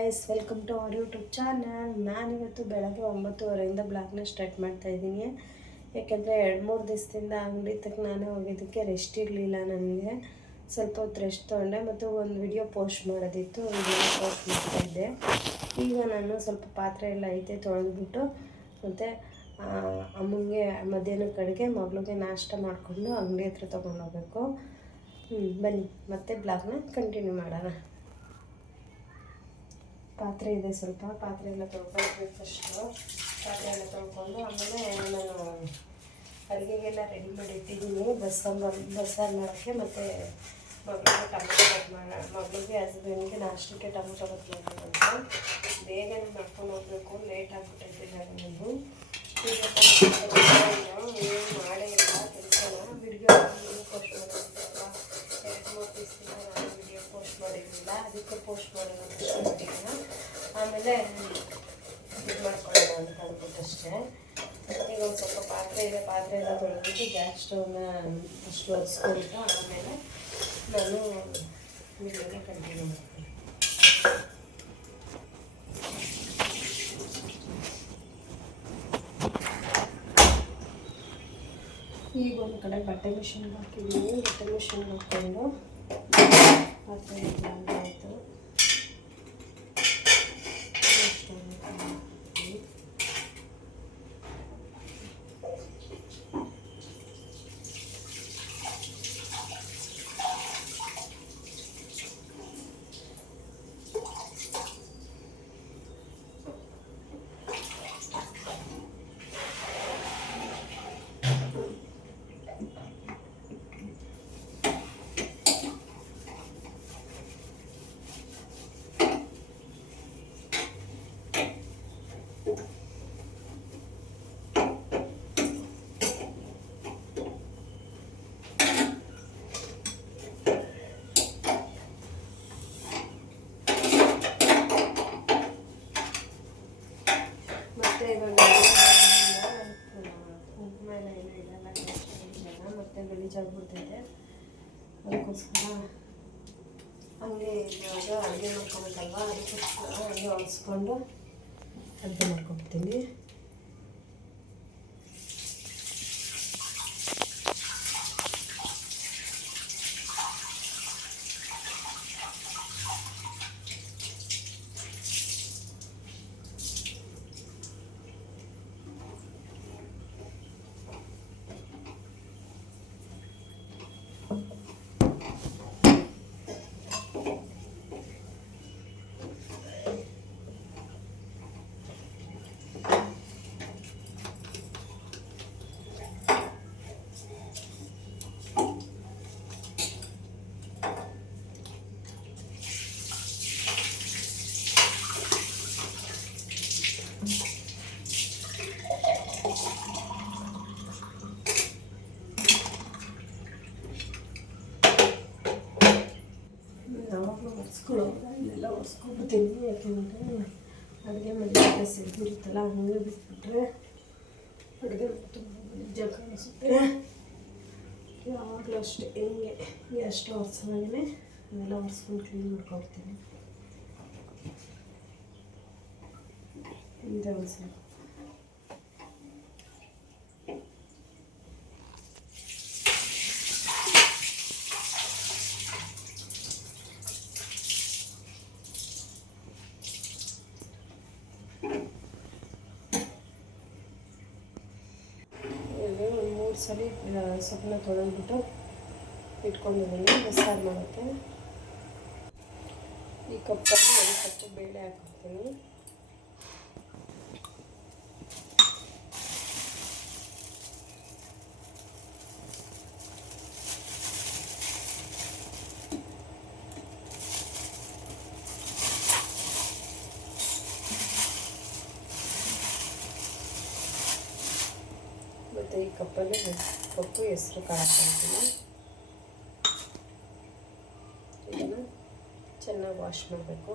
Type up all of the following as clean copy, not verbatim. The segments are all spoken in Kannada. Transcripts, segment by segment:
Guys, welcome to our YouTube channel. ನಾನಿವತ್ತು ಬೆಳಗ್ಗೆ 9:30 ಬ್ಲಾಗ್ನ ಸ್ಟಾರ್ಟ್ ಮಾಡ್ತಾಯಿದ್ದೀನಿ. ಯಾಕೆಂದರೆ 2-3 ದಿವಸದಿಂದ ಅಂಗಡಿ ತಕ್ಕ ನಾನೇ ಹೋಗಿದ್ದಕ್ಕೆ ರೆಸ್ಟ್ ಇರಲಿಲ್ಲ. ನನಗೆ ಸ್ವಲ್ಪ ಹೊತ್ತು ರೆಸ್ಟ್ ತೊಗೊಂಡೆ ಮತ್ತು ಒಂದು ವಿಡಿಯೋ ಪೋಸ್ಟ್ ಮಾಡೋದಿತ್ತು, ವಿಡಿಯೋ ಪೋಸ್ಟ್ ಮಾಡ್ತಾಯಿದ್ದೆ. ಈಗ ನಾನು ಸ್ವಲ್ಪ ಪಾತ್ರೆ ಎಲ್ಲ ಐತೆ ತೊಳೆದ್ಬಿಟ್ಟು ಮತ್ತು ಅಮ್ಮಂಗೆ ಮಧ್ಯಾಹ್ನ ಕಡೆಗೆ ಮಗಳಿಗೆ ನಾಷ್ಟ ಮಾಡಿಕೊಂಡು ಅಂಗಡಿ ಹತ್ರ ತೊಗೊಂಡೋಗ್ಬೇಕು. ಬನ್ನಿ ಮತ್ತೆ ಬ್ಲಾಗ್ನ ಕಂಟಿನ್ಯೂ ಮಾಡೋಣ. ಪಾತ್ರೆ ಇದೆ, ಸ್ವಲ್ಪ ಪಾತ್ರೆ ಎಲ್ಲ ತೊಳ್ಕೊಳ್ಬೇಕು. ಫಸ್ಟು ಪಾತ್ರೆ ಎಲ್ಲ ತೊಳ್ಕೊಂಡು ಆಮೇಲೆ ನಾನು ಅಡುಗೆಗೆಲ್ಲ ರೆಡಿ ಮಾಡಿ ಇಟ್ಟಿದ್ದೀನಿ. ಬಸ್ಸಾರು ಮಾಡೋಕ್ಕೆ ಮತ್ತು ಮಗಳಿಗೆ ಟೊಮೊಟೊ ಕಟ್ ಮಗಳಿಗೆ ಹಸ್ಬೆಂಡ್ಗೆ ನಾಷ್ಟಕ್ಕೆ ಟೊಮೊಟೊ ಕಟ್ ಮಾಡೋಣ ಅಂತ ಬೇಗನೆ ಮಾಡ್ಕೊಂಡು ಹೋಗ್ಬೇಕು. ಲೇಟ್ ಆಗಿಬಿಟ್ಟೈತೆ ನಾನು. ಈಗ ಏನು ಮಾಡೇ ಇಲ್ಲ ಕೆಲಸನ. ವಿಡಿಯೋ ಪೋಸ್ಟ್ ಮಾಡಿರ್ತೀವಲ್ಲ, 2-3 ದಿವಸದಿಂದ ನಾನು ವಿಡಿಯೋ ಪೋಸ್ಟ್ ಮಾಡಿರಲಿಲ್ಲ, ಅದಕ್ಕೆ ಪೋಸ್ಟ್ ಮಾಡೋಣ ವಿಡಿಯೋನ. ಆಮೇಲೆ ಇದು ಮಾಡ್ಕೊಳ್ಳೋಣ ಅಂತ ಅಂದ್ಬಿಟ್ಟಷ್ಟೇ. ಈಗ ಒಂದು ಸ್ವಲ್ಪ ಪಾತ್ರೆ ಇದೆ, ಪಾತ್ರೆ ಎಲ್ಲ ತೊಳೆದ್ಬಿಟ್ಟು ಗ್ಯಾಸ್ ಸ್ಟವ್ನ ಫಸ್ಟು ಒರೆಸ್ಕೊಂಡ್ಬಿಟ್ಟು ಆಮೇಲೆ ನಾನು ವಿಡಿಯೋನ ಕಂಟಿನ್ಯೂ ಮಾಡ್ತೀನಿ. ಈಗ ಒಂದು ಕಡೆ ಬಟ್ಟೆ ಮಿಷಿನ್ಗೆ ಹಾಕಿದ್ದೀನಿ. ಬಟ್ಟೆ ಮಿಷಿನ್ಗೆ ಹಾಕ್ಕೊಂಡು ಪಾತ್ರೆ ಆಯಿತು. ಕುಂಕುಮ ಎಲ್ಲ ಏನೂ ಇಡಲ್ಲ, ಮತ್ತು ಗಲೀಜಾಗ್ಬಿಡ್ತೈತೆ. ಅದಕ್ಕೋಸ್ಕರ ಹಂಗೆ ಅಡುಗೆ ಮಾಡ್ಕೊಬೇಕಲ್ವ, ಅದಕ್ಕೋಸ್ಕರ ಹಂಗೆ ಒರೆಸ್ಕೊಂಡು ಅಡುಗೆ ಮಾಡ್ಕೊಡ್ತೀನಿ. ಇಲ್ಲೆಲ್ಲ ಒರೆಸ್ಕೊಬಿಡ್ತೀನಿ. ಯಾಕೆಂದರೆ ಅಡುಗೆ ಮನೆ ಸಿಗ್ದಿರುತ್ತಲ್ಲ, ಹಂಗೆ ಬಿಟ್ಬಿಟ್ರೆ ಅಡುಗೆ ತುಂಬ ಗಲೀಜಾಗಿ ಕಾಣಿಸುತ್ತೆ. ಯಾವಾಗಲೂ ಅಷ್ಟೇ, ಹಿಂಗೆ ಎಷ್ಟು ಒರೆಸೋವಾಗೇ ಅದೆಲ್ಲ ಒರೆಸ್ಕೊಂಡು ಕ್ಲೀನ್ ಮಾಡ್ಕೊಡ್ತೀನಿ. ಇದೆ ಒಂದು ಸ್ವಲ್ಪ ಸರಿ ಸೊಪ್ಪನ್ನ ತೊಳೆದ್ಬಿಟ್ಟು ಇಟ್ಕೊಂಡಿದ್ದೀನಿ ಬಸ್ಸಾರು ಮಾಡೋಕ್ಕೆ. ಈ ಕಪ್ಪಲ್ಲಿ 1 ಕಪ್ಪು ಬೇಳೆ ಹಾಕ್ತೀನಿ. ಮತ್ತು ಈ ಕಪ್ಪಲ್ಲಿ 1 ಕಪ್ಪು ಹೆಸರು ಕಾಳು ಹಾಕ್ತೀನಿ. ಇದನ್ನು ಚೆನ್ನಾಗಿ ವಾಶ್ ಮಾಡಬೇಕು.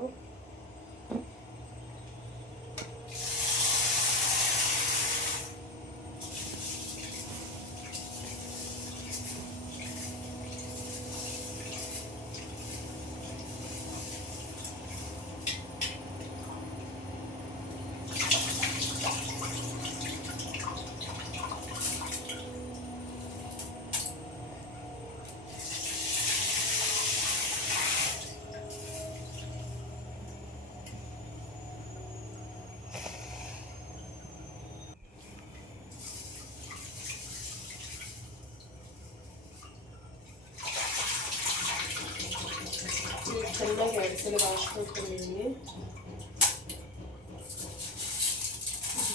ಸಲ ವಾಶ್ಕೊಳ್ಕೊಂಡಿದ್ದೀನಿ.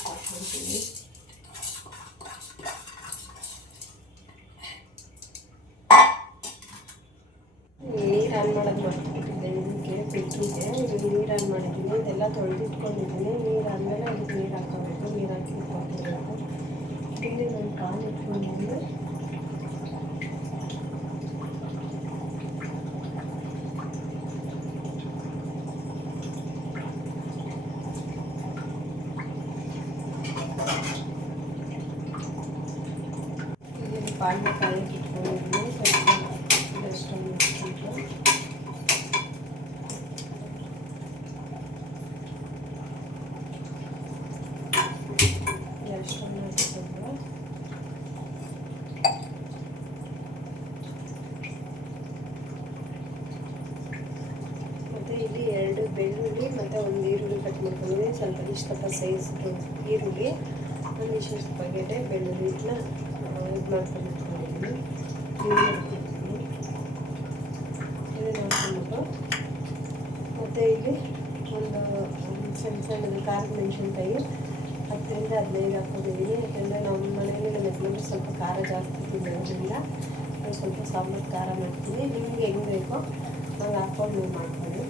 ಹಾಕ್ಕೊಳ್ತೀನಿ. ನೀರು ಆನ್ ಮಾಡೋದು ಮಾಡ್ಕೊಟ್ಟಿದ್ದೆ, ಇದಕ್ಕೆ ಬಿಟ್ಟಿದ್ದೆ. ನೀರು ಆನ್ ಮಾಡಿದ್ದೀನಿ, ಇದೆಲ್ಲ ತೊಳೆದಿಟ್ಕೊಂಡಿದ್ದೀನಿ. ನೀರು ಆದಮೇಲೆ ಅದಕ್ಕೆ ನೀರು ಹಾಕೋಬೇಕು. ನೀರು ಹಾಕಿ ಹಾಕೋಬೇಕು. ಇಲ್ಲಿ ನಾನು ಪಾನ್ ಇಟ್ಕೊಂಡಿದ್ದೀನಿ. ಇಲ್ಲಿ ಪಾನ್ ಕಾಲಿಗೆ ಇಟ್ಕೊಂಡಿದ್ದೀನಿ. ಸ್ವಲ್ಪ ಅಷ್ಟೊಂದು ಮತ್ತು ಇಲ್ಲಿ 2 ಬೆಳ್ಳುಳ್ಳಿ ಮತ್ತು ಒಂದು ಈರುಳ್ಳಿ ಕಟ್ ಮಾಡ್ಕೊಂಡಿದ್ದೀನಿ. ಸ್ವಲ್ಪ ಇಷ್ಟಪ್ಪ ಸೈಜ್ದು ಈರುಳ್ಳಿ, ಒಂದು ಇಷ್ಟು ಬಗೆಟೆ ಬೆಳ್ಳುಳ್ಳಿನ ಇದು ಮಾಡ್ಕೊಂಡಿದ್ದೀನಿ. ಇದನ್ನು ಹಾಕ್ಕೊಂಡ್ಬಿಟ್ಟು ಮತ್ತು ಇಲ್ಲಿ ಒಂದು ಸಣ್ಣದು ಖಾರದ ಮೆಣಸಿನ್ಕಾಯಿ 10ರಿಂದ 15 ಹಾಕ್ಕೊಂಡಿದ್ದೀನಿ. ಯಾಕೆಂದರೆ ನಮ್ಮ ಮನೆಯಲ್ಲಿ ನಮ್ಮ ಯಜಮಾನ್ರು ಸ್ವಲ್ಪ ಖಾರ ಜಾಸ್ತಿ ತಿನ್ನೋದ್ರಿಂದ ನಾನು ಸ್ವಲ್ಪ ಸಾಂಬಾರು ಖಾರ ಮಾಡ್ತೀನಿ. ನಿಮಗೆ ಹೆಂಗೆ ಬೇಕೋ ಹಂಗೆ ಹಾಕ್ಕೊಂಡು ಮಾಡ್ಕೊಳ್ಳಿ.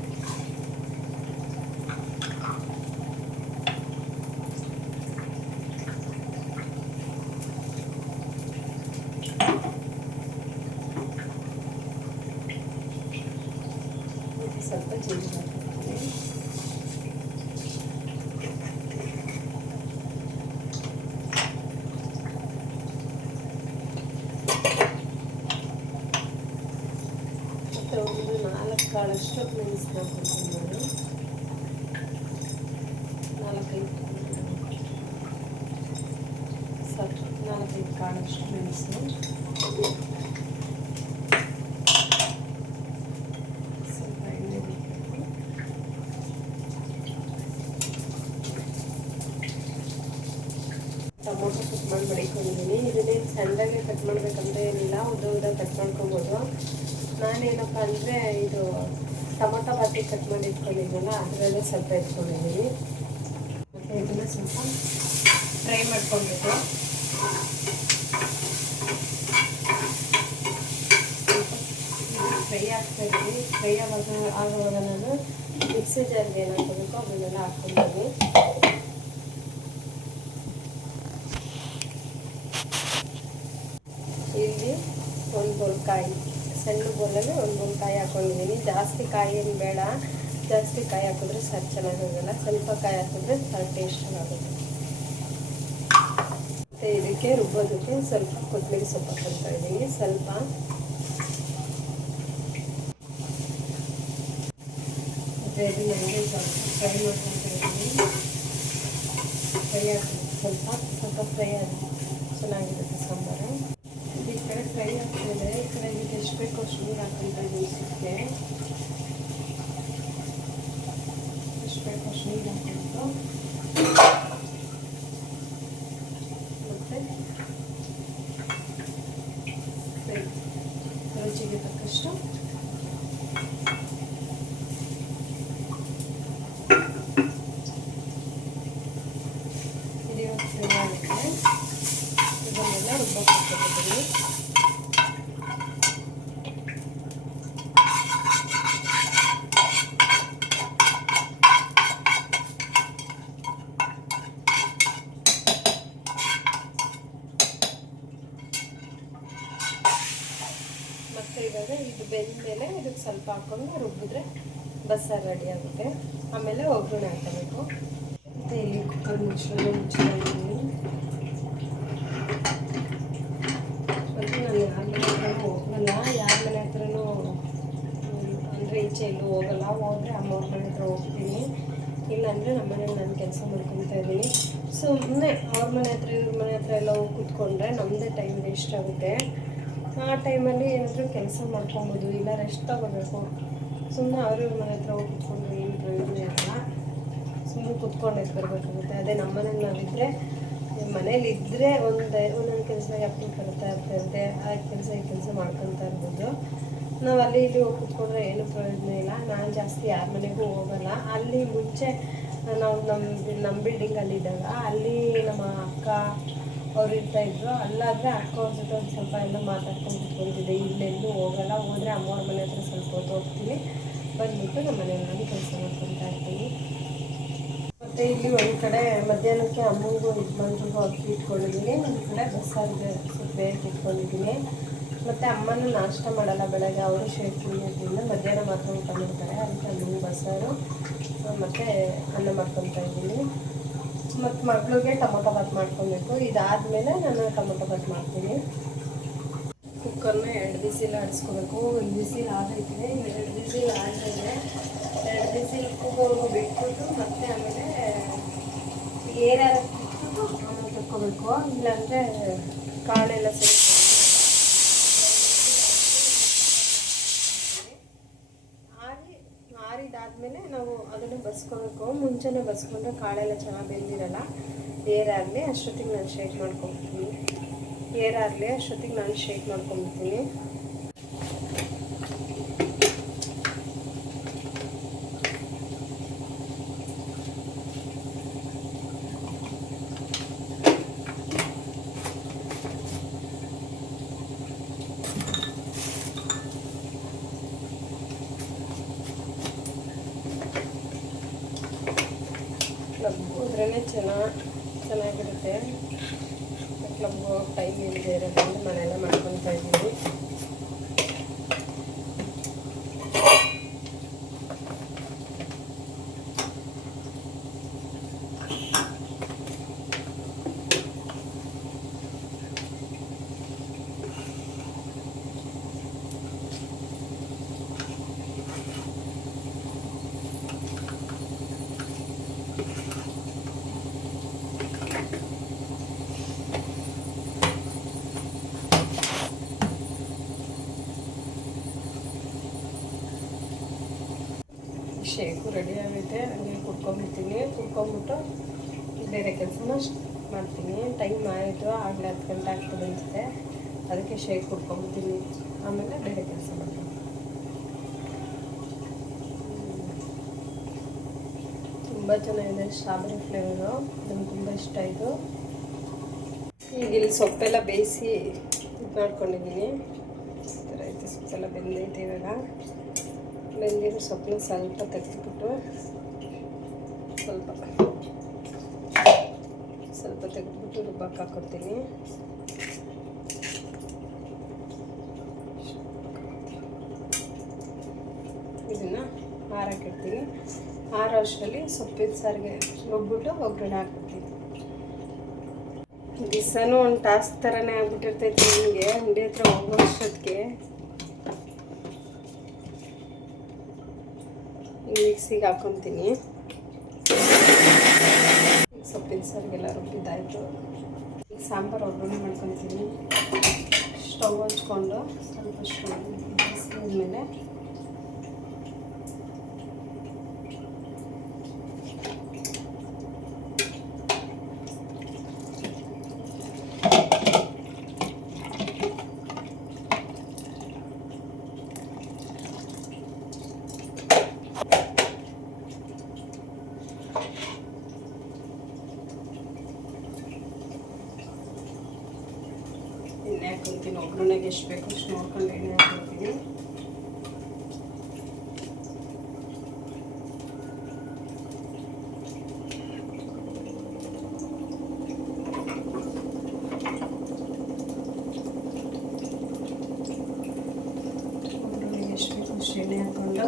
ಸ್ವಲ್ಪ ಜೀರಿಗೆ ಹಾಕ್ತೀನಿ. ಮತ್ತು ಒಂದು 4 ಕಾಳಷ್ಟು ಮೆಣಸು ಹಾಕ್ಕೊಳ್ತೀನಿ ನಾನು. 4-5 ಕಾಳಷ್ಟು ಮೆಣಸು. ಸ್ವಲ್ಪ ಎಣ್ಣೆ ಬಿಡಬೇಕು. ಟೊಮೊಟೊ ಕಟ್ ಮಾಡಿ ಮಡಿಕೊಂಡಿದ್ದೀನಿ. ಇದನ್ನೇ ಸಣ್ಣದಾಗೆ ಕಟ್ ಮಾಡಬೇಕಂದ್ರೆ ಏನಿಲ್ಲ, ಉದ್ದ ಕಟ್ ಮಾಡ್ಕೊಬೋದು. ನಾನೇನಪ್ಪ ಅಂದರೆ ಇದು ಟೊಮೊಟೊ ಬಾತಿ ಕಟ್ ಮಾಡಿ ಇಟ್ಕೊಂಡಿದ್ದೀನಲ್ಲ, ಅದರಲ್ಲೇ ಸ್ವಲ್ಪ ಇಟ್ಕೊಂಡಿದ್ದೀನಿ. ಮತ್ತು ಇದನ್ನು ಸ್ವಲ್ಪ ಫ್ರೈ ಮಾಡ್ಕೊಬೇಕು. ಫ್ರೈ ಆಗ್ತಾಯಿದ್ದೀನಿ. ಫ್ರೈ ಆಗುವಾಗ ನಾನು ಮಿಕ್ಸಿ ಜಾರ್ಗೆ ಏನು ಹಾಕೋಬೇಕು ಅದನ್ನೆಲ್ಲ ಹಾಕ್ಕೊಳ್ತೀನಿ. ಇಲ್ಲಿ ಒಂದು ಬೋಲ್ಕಾಯಿ, ಸಣ್ಣ ಬೋಲಲ್ಲಿ ಒಂದು ಬೋಲ್ಕಾಯಿ ಹಾಕ್ಕೊಂಡಿದ್ದೀನಿ. ಜಾಸ್ತಿ ಕಾಯಿ ಏನು ಬೇಡ, ಜಾಸ್ತಿ ಕಾಯಿ ಹಾಕಿದ್ರೆ ಸಾರು ಚೆನ್ನಾಗೋಗಲ್ಲ. ಸ್ವಲ್ಪ ಕಾಯಿ ಹಾಕಿದ್ರೆ ಸಾರು ಟೇಸ್ಟಾಗುತ್ತೆ. ಮತ್ತು ಇದಕ್ಕೆ ರುಬ್ಬೋದಕ್ಕೆ ಸ್ವಲ್ಪ ಕೊತ್ತಂಬರಿ ಸೊಪ್ಪು ಹಾಕ್ಕೊಳ್ತಾ ಇದ್ದೀನಿ. ಸ್ವಲ್ಪ ಮತ್ತು ಇದನ್ನೆಲ್ಲ ಫ್ರೈ ಮಾಡ್ಕೊಳ್ತಾ ಇದ್ದೀನಿ. ಫ್ರೈ ಹಾಕಿ ಸ್ವಲ್ಪ ಫ್ರೈ ಆಗಿ ಚೆನ್ನಾಗಿರುತ್ತೆ ಸಾಂಬಾರು. ಈ ಕಡೆ ಫ್ರೈ ಆಗ್ತಾಯಿದೆ. ಈ ಕಡೆ ಇದಕ್ಕೆ ಎಷ್ಟು ಬೇಕೋ ಅಷ್ಟು ನೀರು ಹಾಕ್ಕೊಳ್ತಾ ಇದ್ದೀನಿ. ಸಿಕ್ಕೆ ಎಷ್ಟು ಬೇಕೋ ಅಷ್ಟು ನೀರು ಹಾಕ್ಕೊಂಡು ಮತ್ತು ರುಚಿಗೆ ತಕ್ಕಷ್ಟು ಇದು ಫ್ರೈ ಆಗುತ್ತೆ. ಇದನ್ನೆಲ್ಲ ರುಬ್ಬಕ್ಕೆ ಹಾಕ್ಕೊಳ್ತೀನಿ. ಮತ್ತು ಇವಾಗ ಇದು ಬೆಂದಮೇಲೆ ಇದಕ್ಕೆ ಸ್ವಲ್ಪ ಹಾಕ್ಕೊಂಡು ರುಬ್ಬಿದ್ರೆ ಬಸ್ಸಾರು ರೆಡಿ ಆಗುತ್ತೆ. ಆಮೇಲೆ ಒಗ್ಗರಣೆ ಹಾಕಬೇಕು. ಮತ್ತು ಇಲ್ಲಿ ಕುಕ್ಕರ್ ಮುಚ್ಚಿದ್ದೀನಿ. ಮತ್ತು ನಾನು ಯಾರ ಮನೆ ಹತ್ರನೂ ಹೋಗಲ್ಲ, ಯಾರ ಮನೆ ಹತ್ರನೂ ಅಂದರೆ ಈಚೆ ಎಲ್ಲೂ ಹೋಗಲ್ಲ. ಹೋದರೆ ಅಮ್ಮವ್ರ ಮನೆ ಹತ್ರ ಹೋಗ್ತೀನಿ, ಇಲ್ಲಾಂದರೆ ನಮ್ಮ ಮನೇಲಿ ನಾನು ಕೆಲಸ ಮಾಡ್ಕೊತಾ ಇದ್ದೀನಿ. ಸುಮ್ಮನೆ ಅವ್ರ ಮನೆ ಹತ್ರ ಇವ್ರ ಮನೆ ಹತ್ರ ಎಲ್ಲ ಹೋಗಿ ಕೂತ್ಕೊಂಡ್ರೆ ನಮ್ಮದೇ ಟೈಮ್ ವೇಸ್ಟ್ ಆಗುತ್ತೆ. ಆ ಟೈಮಲ್ಲಿ ಏನಾದರೂ ಕೆಲಸ ಮಾಡ್ಕೊಬೋದು, ಇಲ್ಲ ರೆಸ್ಟ್ ತೊಗೋಬೇಕು. ಸುಮ್ಮನೆ ಅವ್ರಿವ್ರ ಮನೆ ಹತ್ರ ಹೋಗಿ ಕೂತ್ಕೊಂಡು ಏನು ಪ್ರಯೋಜನ ಇರಲ್ಲ. ಸುಮ್ಮನೆ ಕೂತ್ಕೊಂಡು ಬರಬೇಕಾಗುತ್ತೆ. ಅದೇ ನಮ್ಮ ಮನೇಲಿ ನಾವಿದ್ದರೆ, ಮನೇಲಿದ್ದರೆ ಒಂದೊಂದು ಕೆಲಸ ಯಾಕೆ ಬರ್ತಾ ಇರ್ತೈತೆ. ಆ ಕೆಲಸ ಈ ಕೆಲಸ ಮಾಡ್ಕೊತಾ ಇರ್ಬೋದು. ನಾವು ಅಲ್ಲಿ ಇಲ್ಲಿ ಹೋಗಿ ಕೂತ್ಕೊಂಡ್ರೆ ಏನು ಪ್ರಯೋಜನ ಇಲ್ಲ. ನಾನು ಜಾಸ್ತಿ ಯಾರ ಮನೆಗೂ ಹೋಗಲ್ಲ. ಅಲ್ಲಿ ಮುಂಚೆ ನಾವು ನಮ್ಮ ಬಿಲ್ಡಿಂಗಲ್ಲಿದ್ದಾಗ ಅಲ್ಲಿ ನಮ್ಮ ಅಕ್ಕ ಅವ್ರು ಇರ್ತಾಯಿದ್ರು. ಅಲ್ಲಾದರೆ ಅಕ್ಕ ಅವ್ರ ಜೊತೆ ಒಂದು ಸ್ವಲ್ಪ ಎಲ್ಲ ಮಾತಾಡ್ಕೊಂಡು ಕೂತ್ಕೊತಿದ್ದೆ. ಇಲ್ಲೆಲ್ಲೂ ಹೋಗಲ್ಲ. ಹೋದರೆ ಅಮ್ಮವ್ರ ಮನೆ ಹತ್ರ ಸ್ವಲ್ಪ ಹೊತ್ತು ಹೋಗ್ತೀನಿ, ಬಂದುಬಿಟ್ಟು ನಮ್ಮ ಮನೆಯಲ್ಲಿ ಕೆಲಸ ಮಾಡ್ಕೊತಾ ಇರ್ತೀನಿ. ಮತ್ತು ಇಲ್ಲಿ ಒಂದು ಕಡೆ ಮಧ್ಯಾಹ್ನಕ್ಕೆ ಅಮ್ಮನಿಗೂ ಯಜಮಾನ್ರಿಗೂ ಅಕ್ಕಿ ಇಟ್ಕೊಂಡಿದ್ದೀನಿ, ಒಂದು ಕಡೆ ಬಸ್ಸಾರಿಗೆ ಸ್ವಲ್ಪ ಬೇರೆ ಇಟ್ಕೊಂಡಿದ್ದೀನಿ. ಮತ್ತು ಅಮ್ಮನೂ ನಾಷ್ಟ ಮಾಡಲ್ಲ ಬೆಳಗ್ಗೆ, ಅವರು ಶೇಕ್ ತಿನ್ನೋದ್ರಿಂದ ಮಧ್ಯಾಹ್ನ ಮಾತ್ರ ಊಟ ಮಾಡ್ತಾರೆ. ಅದಕ್ಕೆ ಅಮ್ಮನಿಗೆ ಬಸ್ಸಾರು ಮತ್ತು ಅನ್ನ ಮಾಡ್ಕೊತಾ ಇದ್ದೀನಿ. ಮತ್ತು ಮಗಳಿಗೆ ಟೊಮೊಟೊ ಬಾತ್ ಮಾಡ್ಕೊಬೇಕು. ಇದಾದಮೇಲೆ ನಾನು ಟೊಮೊಟೊ ಬಾತ್ ಮಾಡ್ತೀನಿ. ಕುಕ್ಕರ್ನ 2 ವಿಸಿಲ್ ಆಡಿಸ್ಕೋಬೇಕು. 1 ವಿಸಿಲ್ ಆಗೈತೆ, 2 ವಿಸಿಲ್ ಆದಮೇಲೆ 2 ವಿಸಿಲ್ ಕೂಗೋವರೆಗೂ ಬಿಟ್ಬಿಟ್ಟು ಮತ್ತೆ ಆಮೇಲೆ ಏನಾರ ಬಿಟ್ಬಿಟ್ಟು ಆಮೇಲೆ ತಕ್ಕೋಬೇಕು. ಇಲ್ಲಾಂದರೆ ಕಾಳೆಲ್ಲ ಸರಿ ಆರಿದಾದ್ಮೇಲೆ ನಾವು ಅದನ್ನು ಬಸ್ಕೋಬೇಕು. ಮುಂಚೆನೇ ಬಸ್ಕೊಂಡ್ರೆ ಕಾಳೆಲ್ಲ ಚೆನ್ನಾಗಿ ಬೆಂದಿರಲ್ಲ. ಏರಾಗಲಿ ಅಷ್ಟೊತ್ತಿಗೆ ನಾನು ಶೇಕ್ ಮಾಡ್ಕೊಬಿಡ್ತೀನಿ. ಏರಾಗಲಿ ಅಷ್ಟೊತ್ತಿಗೆ ನಾನು ಶೇಕ್ ಮಾಡ್ಕೊಂಬಿಡ್ತೀನಿ. ಕ್ಲಬ್ ಹೋದ್ರೇ ಚೆನ್ನಾಗಿರುತ್ತೆ. ಕ್ಲಬ್ ಹೋಗೋಕ್ಕೆ ಟೈಮ್ ಇಲ್ಲದೆ ಇರೋದ್ರಿಂದ ಮನೆಯಲ್ಲ ಮಾಡ್ಕೊತಾ ಇದ್ದೀವಿ. ಶೇಕು ರೆಡಿ ಆಗೈತೆ, ಹಂಗೆ ಕುಡ್ಕೊಂಬಿಡ್ತೀನಿ. ಕುಡ್ಕೊಂಬಿಟ್ಟು ಬೇರೆ ಕೆಲಸನ ಮಾಡ್ತೀನಿ. ಟೈಮ್ ಆಯಿತು, ಆಗಲೇ 10 ಗಂಟೆ ಆಗ್ತದೆ ಅನಿಸುತ್ತೆ. ಅದಕ್ಕೆ ಶೇಕ್ ಕುಡ್ಕೊಂಬಿಡ್ತೀನಿ, ಆಮೇಲೆ ಬೇರೆ ಕೆಲಸ ಮಾಡ್ತೀನಿ. ತುಂಬ ಚೆನ್ನಾಗಿದೆ ಸ್ಟ್ರಾಬೆರಿ ಫ್ಲೇವರು, ನನಗೆ ತುಂಬ ಇಷ್ಟ ಆಯಿತು. ಈಗ ಇಲ್ಲಿ ಸೊಪ್ಪೆಲ್ಲ ಬೇಯಿಸಿ ಇದು ಮಾಡ್ಕೊಂಡಿದ್ದೀನಿ. ಈ ಥರ ಐತೆ, ಸೊಪ್ಪೆಲ್ಲ ಬೆಂದೈತೆ. ಇವಾಗ ಬೆಂದಿರೋ ಸೊಪ್ಪನ್ನ ಸ್ವಲ್ಪ ತೆಗೆದುಬಿಟ್ಟು ಸ್ವಲ್ಪ ತೆಗೆದುಬಿಟ್ಟು ರುಬ್ಬಕ್ಕೆ ಹಾಕ್ಕೊತೀನಿ. ಇದನ್ನು ಆರಕ್ಕಿಡ್ತೀನಿ. ಆರೋ ಅಷ್ಟರಲ್ಲಿ ಸೊಪ್ಪಿನ ಸಾರಿಗೆ ರುಬ್ಬಿಟ್ಟು ಒಗ್ಗರಣೆ ಹಾಕ್ಬಿಡ್ತೀನಿ. ದಿವಸನೂ ಒಂದು ಟಾಸ್ಕ್ ಥರನೇ ಆಗ್ಬಿಟ್ಟಿರ್ತೈತೆ ನನಗೆ. ಅಂಗಡಿ ಹತ್ರ ಹೋಗೋ ಅಷ್ಟೊತ್ತಿಗೆ ಮಿಕ್ಸಿಗೆ ಹಾಕ್ಕೊತೀನಿ. ಸೊಪ್ಪಿನ ಸಾರಿಗೆಲ್ಲ ರುಬ್ಬಿದ್ದಾಯಿತು. ಈಗ ಸಾಂಬಾರು ಒಗ್ಗರಣೆ ಮಾಡ್ಕೊತೀನಿ. ಸ್ಟವ್ ಹಚ್ಕೊಂಡು ಸ್ವಲ್ಪ ಬಿಸಿಲಿದ್ಮೇಲೆ ಎಣ್ಣೆ ಹಾಕ್ಕೊತೀನಿ. ಒಗ್ಗರಣೆಗೆ ಎಷ್ಟು ಬೇಕು ಅಷ್ಟು ನೋಡ್ಕೊಂಡು ಎಣ್ಣೆ ಹಾಕ್ಕೊತೀನಿ. ಒಗ್ಗರಣೆಗೆ ಎಷ್ಟು ಬೇಕು ಅಷ್ಟು ಎಣ್ಣೆ ಹಾಕ್ಕೊಂಡು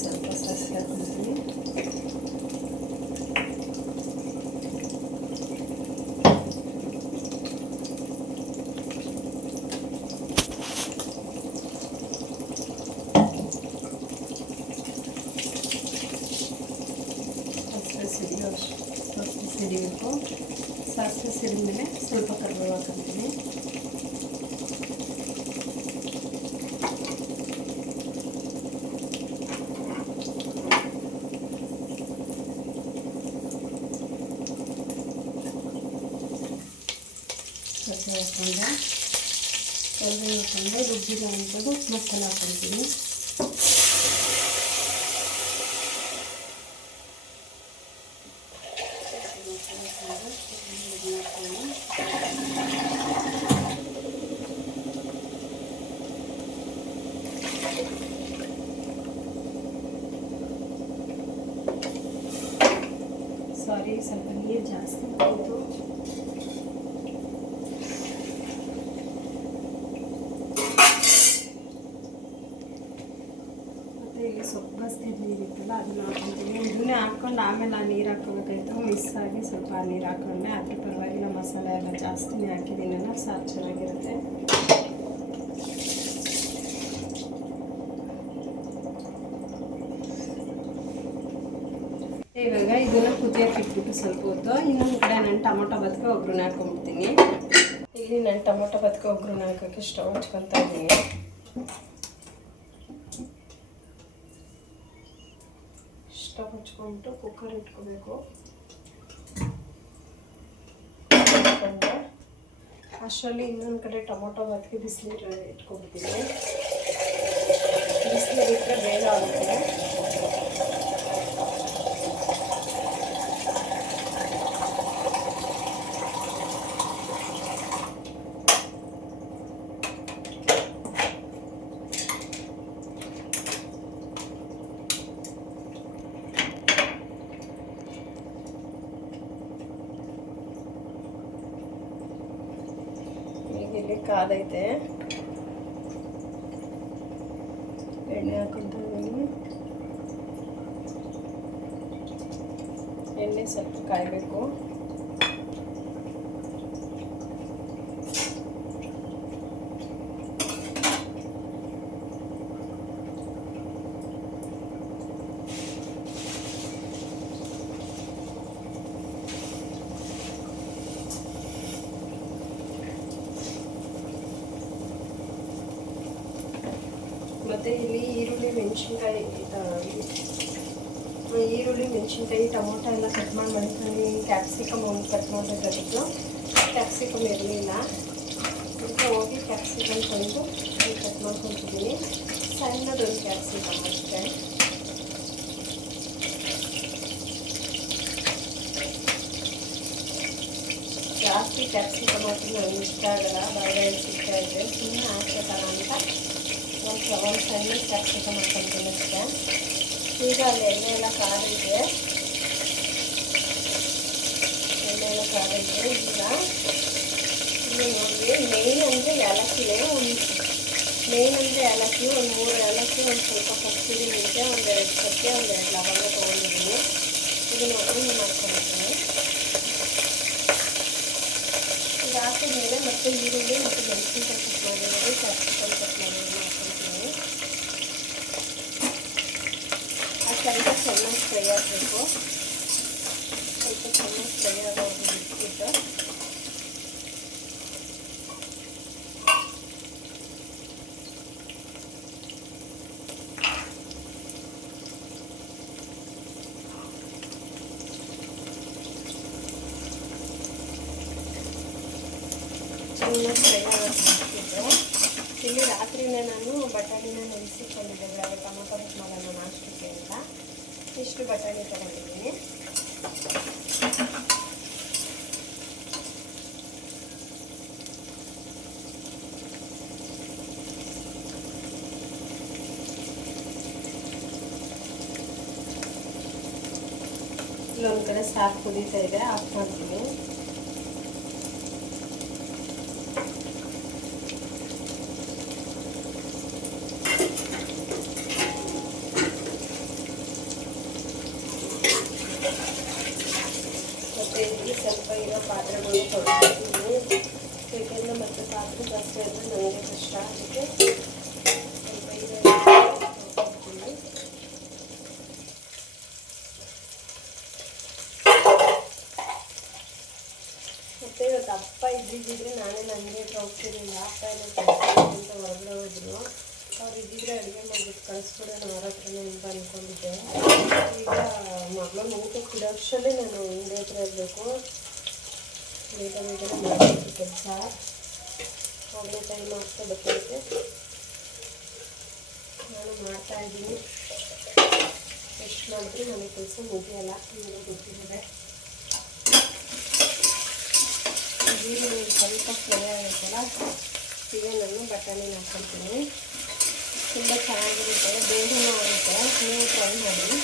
ಸ್ವಲ್ಪ ಸಾಸಿವೆ ಹಾಕ್ಕೊತೀನಿ. ಸಾಸಿವೆ ಸಿಡಿಬೇಕು. ಸಾಸಿವೆ ಸಿಡಿದ್ಮೇಲೆ ಸ್ವಲ್ಪ ಕರಿಬೇವು ಹಾಕ್ತೀನಿ. ಸಾಸಿವೆ ಹಾಕ್ಕೊಂಡೆ ರುಬ್ಬಿಲ್ಲ ಅಂದ್ಕೊಂಡು ಮಸಾಲೆ ಹಾಕ್ಕೊಳ್ತೀನಿ. ಸಾರಿ, ಸ್ವಲ್ಪ ನೀರು ಜಾಸ್ತಿ ಆಯಿತು. ಮತ್ತು ಇಲ್ಲಿ ಸೊಪ್ಪು ಬಸ್ತಿದ್ದು ನೀರಿತ್ತಲ್ಲ ಅದನ್ನು ಹಾಕ್ಕೊಂತೀನಿ. ಇದನ್ನೇ ಹಾಕ್ಕೊಂಡು ಆಮೇಲೆ ಆ ನೀರು ಹಾಕ್ಕೋಬೇಕಾಯ್ತು. ಮಿಸ್ ಆಗಿ ಸ್ವಲ್ಪ ನೀರು ಹಾಕ್ಕೊಂಡೆ. ಅದ್ರ ಪರವಾಗಿಲ್ಲ, ಮಸಾಲೆ ಎಲ್ಲ ಜಾಸ್ತಿನೇ ಹಾಕಿದ್ದೀನಲ್ಲ, ಸಾರು ಚೆನ್ನಾಗಿರುತ್ತೆ. ಇವಾಗ ಇದನ್ನು ಕುದಿಯೋಕೆ ಇಟ್ಬಿಟ್ಟು ಸ್ವಲ್ಪ ಹೊತ್ತು ಇನ್ನೊಂದು ಕಡೆ ನಾನು ಟೊಮೊಟೊ ಬದಕ್ಕೆ ಒಗ್ಗರಣೆ ಹಾಕ್ಕೊಂಡ್ಬಿಡ್ತೀನಿ. ಇಲ್ಲಿ ನಾನು ಟೊಮೊಟೊ ಬದಕ್ಕೆ ಒಗ್ಗರಣೆ ಹಾಕೋಕ್ಕೆ ಸ್ಟವ್ ಹಚ್ಕೊತಾ ಇದ್ದೀನಿ. ಸ್ಟವ್ ಹಚ್ಕೊಂಡ್ಬಿಟ್ಟು ಕುಕ್ಕರ್ ಇಟ್ಕೋಬೇಕು. ಅಷ್ಟರಲ್ಲಿ ಇನ್ನೊಂದು ಕಡೆ ಟೊಮೊಟೊ ಬದಕ್ಕೆ ಬಿಸಿನೀರು ಇಟ್ಕೊಂಡ್ಬಿಡ್ತೀನಿ. ಬಿಸಿನೀರು ಇಟ್ಟರೆ ಬೇಗ ಆಗುತ್ತೆ. ಇಲ್ಲಿ ಕಾದೈತೆ, ಎಣ್ಣೆ ಹಾಕೊಂತ ಇದ್ದೀನಿ. ಎಣ್ಣೆ ಸ್ವಲ್ಪ ಕಾಯಬೇಕು. ಮತ್ತು ಇಲ್ಲಿ ಈರುಳ್ಳಿ ಮೆಣಸಿನ್ಕಾಯಿ ಟೊಮೊಟೊ ಎಲ್ಲ ಕಟ್ ಮಾಡಿ ಮಾಡ್ಕೊಂಡು ಕ್ಯಾಪ್ಸಿಕಮ್ ಒಂದು ಕಟ್ ಮಾಡಬೇಕಾಗಿತ್ತು. ಕ್ಯಾಪ್ಸಿಕಮ್ ಇರಲಿಲ್ಲ, ಅದಕ್ಕೆ ಹೋಗಿ ಕ್ಯಾಪ್ಸಿಕಮ್ ತಂದು ಕಟ್ ಮಾಡ್ಕೊತಿದ್ದೀನಿ. ಸಣ್ಣದೊಂದು ಕ್ಯಾಪ್ಸಿಕಮ್ ಅಷ್ಟೇ. ಜಾಸ್ತಿ ಕ್ಯಾಪ್ಸಿಕಮ್ ಹಾಕಿ ನನಗೆ ಇಷ್ಟ ಆಗಲ್ಲ, ಬಾಳೆ ಸಿಗ್ತಾ ಇದೆ. ಸುಮ್ಮನೆ ಹಾಕ್ಬೇಕಲ್ಲ ಅಂತ ಒಂದು ಸಣ್ಣ ಕ್ಯಾಪ್ಸಿಕಮ್ ಹಾಕ್ಕೊಂತೀನಿ ಅಷ್ಟೇ. ಈಗ ಅಲ್ಲಿ ಎಣ್ಣೆ ಎಲ್ಲ ಕಾದೈತೆ. ಈಗ ಇಲ್ಲಿ ನೋಡಿ, ಮೇಯ್ನ್ ಅಂದರೆ ಏಲಕ್ಕಿಗೆ ಒಂದು 3 ಏಲಕ್ಕಿ, ಒಂದು ಸ್ವಲ್ಪ ಕಸ್ತೂರಿ ಮೆಂತ್ಯ, ಒಂದು 2 ಚಕ್ಕೆ, ಒಂದು 2 ಲವಂಗ ತೊಗೊಂಡಿದ್ದೀನಿ. ಇದನ್ನು ಒಗ್ಗರಣೆ ಮಾಡ್ಕೊಂಡಿದ್ದೀನಿ. ಇದು ಹಾಕಿದ್ಮೇಲೆ ಮತ್ತೆ ಈರುಳ್ಳಿ ಮತ್ತು ಮೆಣಸಿನ್ಕಾಯಿ ಕಟ್ ಮಾಡಿರೋದು, ಕ್ಯಾಪ್ಸಿಕಮ್ ಕಟ್ ಮಾಡಿರೋದು ಹಾಕ್ಕೊಳ್ತೀನಿ. ಸ್ವಲ್ಪ ಚೆನ್ನಾಗಿ ಫ್ರೈ ಆಗಬೇಕು. ಸ್ವಲ್ಪ ಚೆನ್ನಾಗಿ ಫ್ರೈ ಆಗೋದು ಬಿಟ್ಬಿಟ್ಟು ಚೆನ್ನಾಗಿ ಫ್ರೈ ಆಗೋದು ಬಿಟ್ಬಿಟ್ಟು ಇಲ್ಲಿ ರಾತ್ರಿನೇ ನಾನು ಬಟಾಣಿನ ನೆನೆಸಿಕೊಂಡಿದ್ದೆ, ಟೊಮೊಟೊ ಮಾಡೋಣ ನಾಷ್ಟಕ್ಕೆ ಅಂತ. ಇಷ್ಟು ಬಟಾಣಿ ತೊಗೊಂಡಿದ್ದೀನಿ. ಇಲ್ಲೊಂದು ಕಡೆ ಸಾರು ಕುದೀತಾ ಇದೆ, ಆಫ್ ಮಾಡ್ತೀನಿ. ಇಲ್ಲಿ ಸ್ವಲ್ಪ ಇರೋ ಪಾತ್ರೆಗಳು ತೊಗೊಳ್ತೀನಿ, ಏಕೆಂದರೆ ಮತ್ತೆ ಪಾತ್ರೆ ಜಾಸ್ತಿ ಆದರೆ ನನಗೆ ಕಷ್ಟ. ಅದಕ್ಕೆ ಸ್ವಲ್ಪ ಇರೋ ತೊಗೊಳ್ತೀನಿ. ಮತ್ತು ಇವತ್ತು ಅಪ್ಪ ಇದ್ದಿದ್ದರೆ ನಾನೇ ನನಗೆ ಹೋಗ್ತಿರಲಿಲ್ಲ. ಅಪ್ಪ ಎಲ್ಲ ಅಂತ ಹೊರಗಡೆ ಹೋದ್ರು. ಅವ್ರು ಇದ್ದಿದ್ರೆ ಅಡುಗೆ ಮಾಡಿಬಿಟ್ಟು ಕಳಿಸ್ಬಿಡೋಣ ಅವ್ರ ಹತ್ರನೇ ಅಂತ ಅಂದ್ಕೊಂಡಿದ್ದೆ. ಈಗ ಮಗಳನ್ನ ಊಟಕ್ಕೆ ಇಡೋಷ್ಟರಲ್ಲಿ ನಾನು ಹಿಂದೆ ಹತ್ರ ಇರಬೇಕು. ಬೇಗ ಬೇಗನೆ ಮಾಡಬೇಕು ಕೆಲಸ. ಅದೇ ಟೈಮ್ ಆಗ್ತಾ ಬರ್ತೈತೆ. ನಾನು ಮಾಡ್ತಾಯಿದ್ದೀನಿ. ಎಷ್ಟು ಮಾಡಿದ್ರೆ ನನಗೆ ಕೆಲಸ ಮುಗಿಯಲ್ಲ, ನಿಮಗೆ ಗೊತ್ತಿರುತ್ತೆ. ಈರುಳ್ಳಿ ಸ್ವಲ್ಪ ಫ್ರೈ ಆಗುತ್ತಲ್ಲ, ಈಗ ನಾನು ಬಟಾಣಿನ ಹಾಕ್ಕೊಳ್ತೀನಿ. ತುಂಬ ಚೆನ್ನಾಗಿರುತ್ತೆ, ಬೇಗನೂ ಆಗುತ್ತೆ. ನೀವು ಟ್ರೈ ಮಾಡಿ.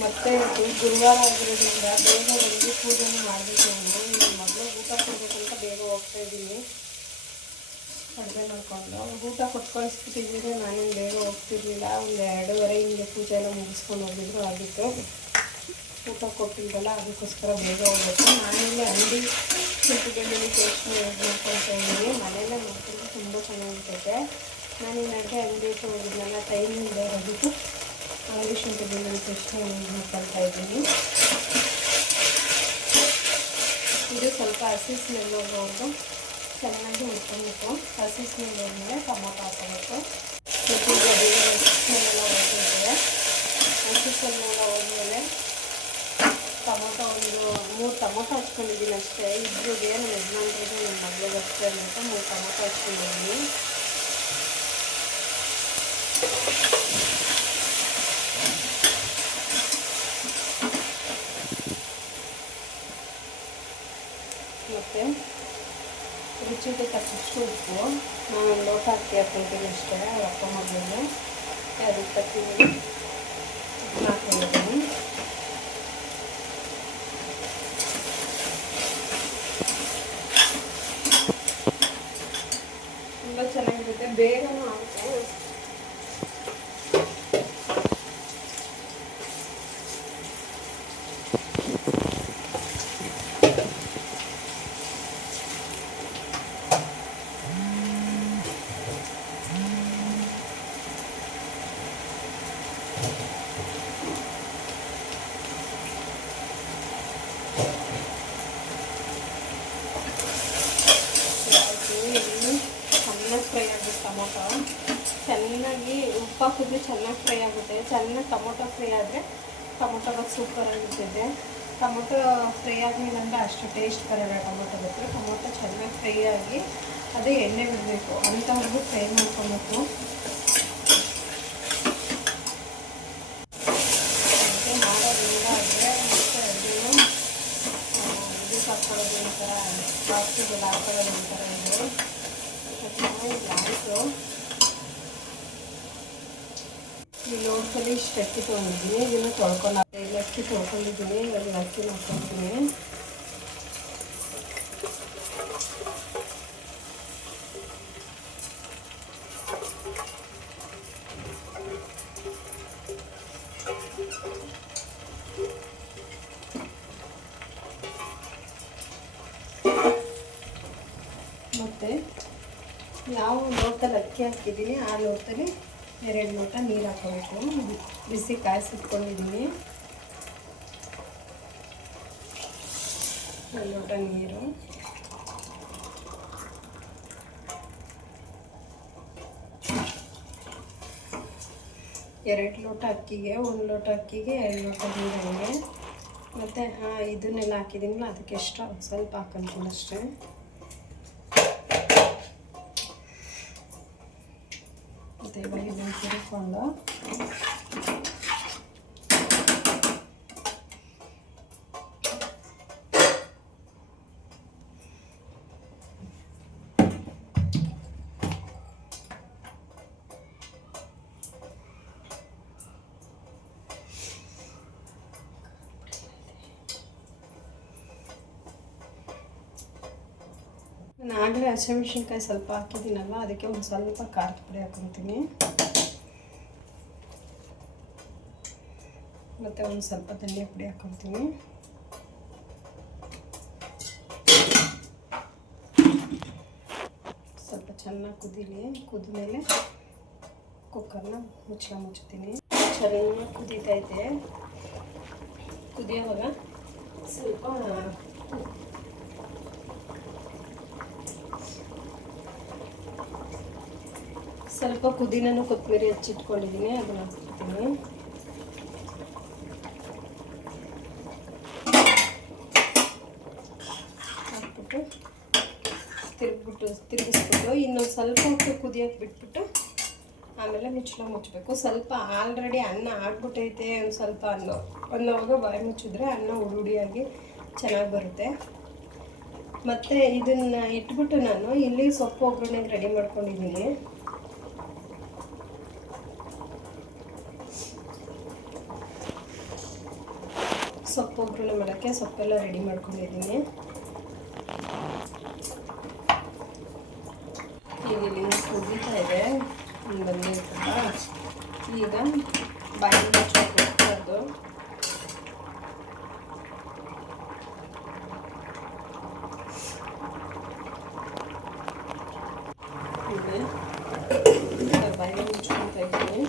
ಮತ್ತು ಗುರುವಾರ ಆಗಿರೋದ್ರಿಂದ ಬೇಗ ಬಂದು ಪೂಜೆನ ಮಾಡಬೇಕು. ನನ್ನ ಮಗಳು ಊಟ ಕೊಡಬೇಕಂತ ಬೇಗ ಹೋಗ್ತಾಯಿದ್ದೀನಿ. ಅಡುಗೆ ಮಾಡಿಕೊಂಡು ಊಟ ಕೊಟ್ಟು ಕಳಿಸ್ಬಿಟ್ಟಿದ್ರೆ ನಾನೇನು ಬೇಗ ಹೋಗ್ತಿರ್ಲಿಲ್ಲ. ಒಂದು 2:30 ಹಿಂಗೆ ಪೂಜೆ ಎಲ್ಲ ಮುಗಿಸ್ಕೊಂಡು ಹೋಗಿದ್ರು ಆಗಿತ್ತು. ಊಟ ಕೊಟ್ಟಿದ್ದಲ್ಲ, ಅದಕ್ಕೋಸ್ಕರ ಬೇಗ ಹೋಗ್ಬೇಕು. ನಾನಿಲ್ಲಿ ಅಂಗಡಿ ಶುಂಠಿ ಬೆಳ್ಳುಳ್ಳಿ ಪೇಸ್ಟ್ ಯೂಸ್ ಮಾಡ್ಕೊಳ್ತಾ ಇದ್ದೀನಿ. ಮನೆಯಲ್ಲೇ ಮಾಡ್ಕೊಂಡು ತುಂಬ ಚೆನ್ನಾಗಿರ್ತೈತೆ. ನಾನಿನ್ನು ಅಂಗಡಿ ಹತ್ರ ಹೋಗಿದ್ನಲ್ಲ, ಟೈಮ್ ಇಲ್ಲದೆ ಇರೋದಕ್ಕೆ ಅಂಗಡಿ ಶುಂಠಿ ಬೆಳ್ಳುಳ್ಳಿ ಪೇಸ್ಟ್ ಯೂಸ್ ಮಾಡ್ಕೊಳ್ತಾ ಇದ್ದೀನಿ. ಇದು ಸ್ವಲ್ಪ ಹಸಿ ಸ್ಮೆಲ್ ಹೋಗೋದು ಚೆನ್ನಾಗಿ ಹುರ್ಕೊಬೇಕು. ಹಸಿ ಸ್ಮೆಲ್ ಹೋದ್ಮೇಲೆ ಟೊಮೊಟೊ ಹಾಕೋಬೇಕು. ಮತ್ತು ಈಗ ಸ್ಮೆಲ್ಲೆಲ್ಲ ಹೋಗ್ತಿದೆ. ಹಸಿ ಸ್ಮೆಲ್ಲೆಲ್ಲ ಹೋದ್ಮೇಲೆ ಟೊಮೊಟೊ ಒಂದು 3 ಟೊಮೊಟೊ ಹಚ್ಕೊಂಡಿದ್ದೀನಿ ಅಷ್ಟೇ. ಇಬ್ಬರಿಗೆ ನಮ್ಮ ಯಜಮಾನ್ರಿಗೆ ನಮ್ಮ ಮಗಳಿಗೆ ಅಷ್ಟೇ ಅಂತ 3 ಟೊಮೊಟೊ ಹಚ್ಕೊಂಡಿದ್ದೀನಿ. ಮತ್ತು ರುಚಿಗೆ ತಕ್ಕಷ್ಟು ಉಪ್ಪು ನಾನು 1 ಲೋಟ ಅಕ್ಕಿ ಹಾಕ್ಕೊಳ್ತೀನಿ ಅಷ್ಟೇ. ಅಪ್ಪ ಮಗಳಿಗೆ ಅದಕ್ಕೆ ತಕ್ಕಿ ಹಾಕ್ಕೊಂಡಿದ್ದೀನಿ. ತುಂಬ ಚೆನ್ನಾಗಿರುತ್ತೆ, ಬೇಗನೂ ಆಗುತ್ತೆ. ಚೆನ್ನಾಗಿ ಫ್ರೈ ಆಗುತ್ತೆ ಟೊಮೊಟೊ. ಚೆನ್ನಾಗಿ ಉಪ್ಪು ಹಾಕಿದ್ರೆ ಚೆನ್ನಾಗಿ ಫ್ರೈ ಆಗುತ್ತೆ. ಚೆನ್ನಾಗಿ ಟೊಮೊಟೊ ಫ್ರೈ ಆದರೆ ಟೊಮೊಟೊ ಬಾತ್ ಸೂಪರಾಗಿರ್ತದೆ. ಟೊಮೊಟೊ ಫ್ರೈ ಆಗಲಿಲ್ಲ ಅಂದರೆ ಅಷ್ಟು ಟೇಸ್ಟ್ ಬರೋಲ್ಲ ಟೊಮೊಟೊ ಬಾತು. ಟೊಮೊಟೊ ಚೆನ್ನಾಗಿ ಫ್ರೈ ಆಗಿ ಅದೇ ಎಣ್ಣೆ ಬಿಡಬೇಕು, ಅಂಥವ್ರಿಗೂ ಫ್ರೈ ಮಾಡ್ಕೊಬೇಕು. ಮತ್ತು ಮಾಡೋದ್ರಿಂದ ಆದರೆ ಮತ್ತು ಅಡುಗೆನೂ ಇದಕ್ಕೆ ಹಾಕ್ಕೊಳ್ಳೋದು ಒಂಥರ ಬಾಕ್ಸಿಗೆಲ್ಲ ಹಾಕೊಳ್ಳೋದು ಒಂಥರ ಇದು ಆಯಿತು. ಈ ಲೋಟದಲ್ಲಿ ಇಷ್ಟು ಅಕ್ಕಿ ತೊಗೊಂಡಿದ್ದೀನಿ. ಇದನ್ನು ತೊಳ್ಕೊಂಡು 5 ಅಕ್ಕಿ ತೊಳ್ಕೊಂಡಿದ್ದೀನಿ. ಇವಾಗ ಅಕ್ಕಿ ಹಾಕ್ಕೊಳ್ತೀನಿ. ಮತ್ತು ಯಾವ ಲೋಟದಲ್ಲಿ ಅಕ್ಕಿ ಹಾಕಿದ್ದೀನಿ ಆ ಲೋಟದಲ್ಲಿ 2 ಲೋಟ ನೀರು ಹಾಕೋಬೇಕು. ಬಿಸಿ ಕಾಯಿಸಿಟ್ಕೊಂಡಿದ್ದೀನಿ. 1 ಲೋಟ ನೀರು, ಎರಡು ಲೋಟ ಅಕ್ಕಿಗೆ 1 ಲೋಟ ಅಕ್ಕಿಗೆ 2 ಲೋಟ ನೀರು ಹಂಗೆ. ಮತ್ತು ಇದನ್ನೆಲ್ಲ ಹಾಕಿದ್ದೀನಲ್ಲ ಅದಕ್ಕೆ ಎಷ್ಟು ಸ್ವಲ್ಪ ಹಾಕ್ಕೊಂತೀನಿ ಅಷ್ಟೇ. ಮತ್ತು ಇವಾಗ ಇದನ್ನು ತಿರ್ಕೊಂಡು ಆಗಲೇ ಹಸಿಮೆಣ್ಸಿನ್ಕಾಯಿ ಸ್ವಲ್ಪ ಹಾಕಿದ್ದೀನಲ್ಲ, ಅದಕ್ಕೆ ಒಂದು ಸ್ವಲ್ಪ ಖಾರದ ಪುಡಿ ಹಾಕ್ಕೊತೀನಿ. ಮತ್ತು ಒಂದು ಸ್ವಲ್ಪ ಧನಿಯಾ ಪುಡಿ ಹಾಕ್ಕೊತೀನಿ. ಸ್ವಲ್ಪ ಚೆನ್ನಾಗಿ ಕುದಿಮೇಲೆ ಕುಕ್ಕರ್ನ ಮುಚ್ತೀನಿ. ಚೆನ್ನಾಗಿ ಕುದೀತೈತೆ. ಕುದಿಯೋವಾಗ ಸ್ವಲ್ಪ ಪುದೀನನೂ ಕೊತ್ತಂಬರಿ ಹೆಚ್ಚಿಟ್ಕೊಂಡಿದ್ದೀನಿ, ಅದನ್ನು ಹಾಕ್ತೀನಿ. ಹಾಕ್ಬಿಟ್ಟು ತಿರುಗಿಸ್ಬಿಟ್ಟು ಇನ್ನೊಂದು ಸ್ವಲ್ಪ ಹೊತ್ತು ಕುದಿಯೋಕೆ ಬಿಟ್ಬಿಟ್ಟು ಆಮೇಲೆ ಮುಚ್ಚಬೇಕು. ಸ್ವಲ್ಪ ಆಲ್ರೆಡಿ ಅನ್ನ ಆಗ್ಬಿಟ್ಟೈತೆ, ಒಂದು ಸ್ವಲ್ಪ ಅನ್ನೋವಾಗ ಬಾಯಿ ಮುಚ್ಚಿದ್ರೆ ಅನ್ನ ಹುಡಿಯಾಗಿ ಚೆನ್ನಾಗಿ ಬರುತ್ತೆ. ಮತ್ತು ಇದನ್ನು ಇಟ್ಬಿಟ್ಟು ನಾನು ಇಲ್ಲಿ ಸೊಪ್ಪು ಒಗ್ಗರಣೆಗೆ ರೆಡಿ ಮಾಡ್ಕೊಂಡಿದ್ದೀನಿ. ಸೊಪ್ಪು ಒಗ್ಗರಣೆ ಮಾಡೋಕ್ಕೆ ಸೊಪ್ಪೆಲ್ಲ ರೆಡಿ ಮಾಡ್ಕೊಂಡಿದ್ದೀನಿ. ಈಗ ಇಲ್ಲಿ ಕುದೀತಾ ಇದೆ, ಬಂದಿರ್ತಲ್ಲ. ಈಗ ಬಾಯಿ ಮುಚ್ಚಬೇಕು. ಅದು ಬಾಯಿ ಮುಚ್ಕೊಳ್ತಾ ಇದ್ದೀನಿ.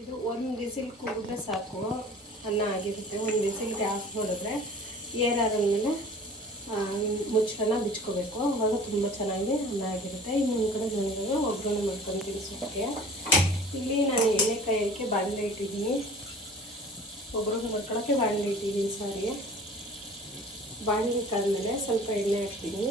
ಇದು ಒಂದು ವಿಸಿಲ್ ಕೂಗಿದ್ರೆ ಸಾಕು, ಅನ್ನ ಆಗಿರುತ್ತೆ. ಒಂದು ವಿಸಿಲ್ಗೆ ಹಾಕ್ಬಿಡಿದ್ರೆ ಏರಾದ್ಮೇಲೆ ಮುಚ್ಚಳನ ಬಿಚ್ಕೋಬೇಕು, ಅವಾಗ ತುಂಬ ಚೆನ್ನಾಗಿ ಅನ್ನ ಆಗಿರುತ್ತೆ. ಇನ್ನೊಂದು ಕಡೆ ನನಗೆ ಒಗ್ಗರಣೆ ಮಾಡ್ಕೊತೀನಿ ಸೊಪ್ಪಿಗೆ. ಇಲ್ಲಿ ನಾನು ಎಣ್ಣೆ ಕಾಯೋಕ್ಕೆ ಬಾಣಲೆ ಇಟ್ಟಿದ್ದೀನಿ, ಒಗ್ಗರಣೆ ಮಾಡ್ಕೊಳ್ಳೋಕ್ಕೆ ಬಾಣಲೆ ಇಟ್ಟಿದ್ದೀನಿ. ಸಾರಿಗೆ ಬಾಣಲೆ ಕಾದ್ಮೇಲೆ ಸ್ವಲ್ಪ ಎಣ್ಣೆ ಹಾಕ್ತೀನಿ.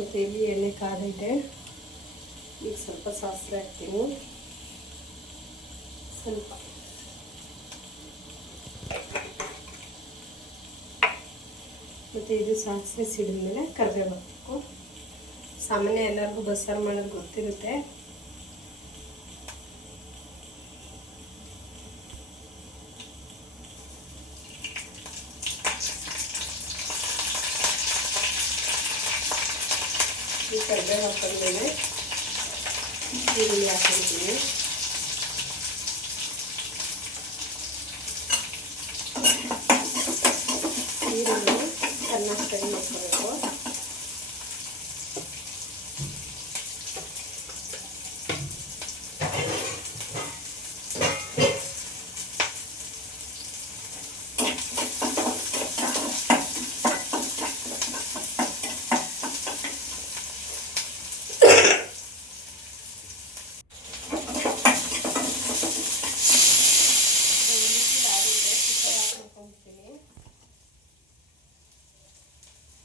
ಮತ್ತು ಇಲ್ಲಿ ಎಣ್ಣೆ ಕಾದೈತೆ. ಈಗ ಸ್ವಲ್ಪ ಸಾಸಿವೆ ಹಾಕ್ತೀನಿ, ಸ್ವಲ್ಪ ಮತ್ತು ಇದು ಸಾಸಿವೆ ಸಿಡಿದ್ಮೇಲೆ ಕರಿಬೇವು ಹಾಕಬೇಕು. ಸಾಮಾನ್ಯ ಎಲ್ಲರಿಗೂ ಬಸ್ಸಾರು ಮಾಡೋದು ಗೊತ್ತಿರುತ್ತೆ. ಈ ಕರಿಬೇವು ಹಾಕಿದ್ಮೇಲೆ ಈರುಳ್ಳಿ ಹಾಕಿರ್ತೀನಿ. ಈರುಳ್ಳಿ ಚೆನ್ನಾಗಿ ಫ್ರೈ ಮಾಡ್ಕೋಬೇಕು.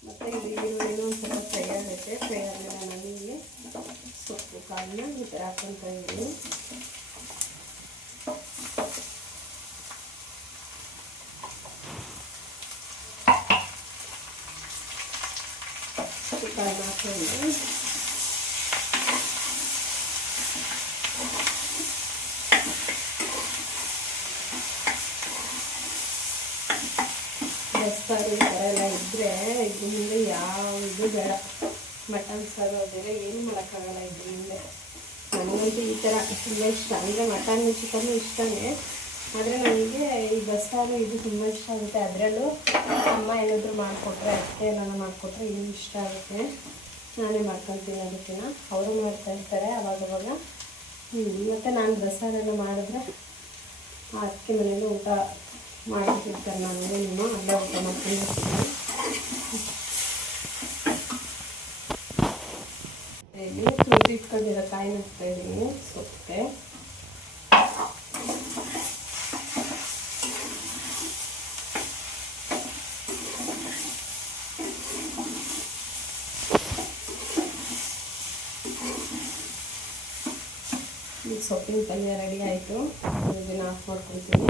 ಮತ್ತು ಇದು ಈರುಳ್ಳಿನೂ ಸ್ವಲ್ಪ ಫ್ರೈ ಆಗುತ್ತೆ. ಫ್ರೈ ಆದಮೇಲೆ ನಾನು ಇಲ್ಲಿ ಸೊಪ್ಪು ಕಾಳನ್ನ ಈ ಥರ ಹಾಕ್ಕೊತಾ ಇದ್ದೀನಿ. ಸೊಪ್ಪು ಕಾಳನ್ನ ಹಾಕ್ಕೊಂಡು ಬಸ್ಸಾರು ಈ ಥರ ಎಲ್ಲ ಇದ್ದರೆ ಇದ್ರ ಮುಂದೆ ಯಾವ ಇದು ಬೇಡ. ಮಟನ್ ಸಾರು ಅದೆಲ್ಲ ಏನು ಮಾಡೋಕ್ಕಾಗಲ್ಲ ಇದ್ರ ಮುಂದೆ. ನನಗಂತೂ ಈ ಥರ ತುಂಬ ಇಷ್ಟ. ಅಂದರೆ ಮಟನ್ ಚಿಕನ್ನು ಇಷ್ಟನೇ, ಆದರೆ ನನಗೆ ಈ ಬಸ್ಸಾರು ಇದು ತುಂಬ ಇಷ್ಟ ಆಗುತ್ತೆ. ಅದರಲ್ಲೂ ಅಮ್ಮ ಏನಾದರೂ ಮಾಡಿಕೊಟ್ರೆ, ಅತ್ತೆ ಏನಾದ್ರು ಮಾಡಿಕೊಟ್ರೆ ಇದು ಇಷ್ಟ ಆಗುತ್ತೆ. ನಾನೇ ಮಾಡ್ಕೊಳ್ತೀನಿ. ಅದಕ್ಕಿಂತ ಅವರು ಮಾಡ್ಕೊಳ್ತಾರೆ ಅವಾಗವಾಗ. ಮತ್ತು ನಾನು ಬಸ್ಸಾರೆಲ್ಲ ಮಾಡಿದ್ರೆ ಅತ್ತೆ ಮನೇಲಿ ಊಟ ಮಾಡಿರ್ತಾರೆ. ನನಗೆ ಅಲ್ಲೇ ಊಟ ಮಾಡ್ಕೊಂಡು ಇಲ್ಲಿ ತುರಿದಿಟ್ಕೊಂಡಿರೋ ಕಾಯಿ ಹಾಕ್ತಾ ಇದ್ದೀನಿ ಸೊಪ್ಪೆ. ಈಗ ಸೊಪ್ಪಿನ ಪಲ್ಯ ರೆಡಿ ಆಯಿತು. ಇದನ್ನು ಆಫ್ ಮಾಡ್ಕೊಳ್ತೀನಿ.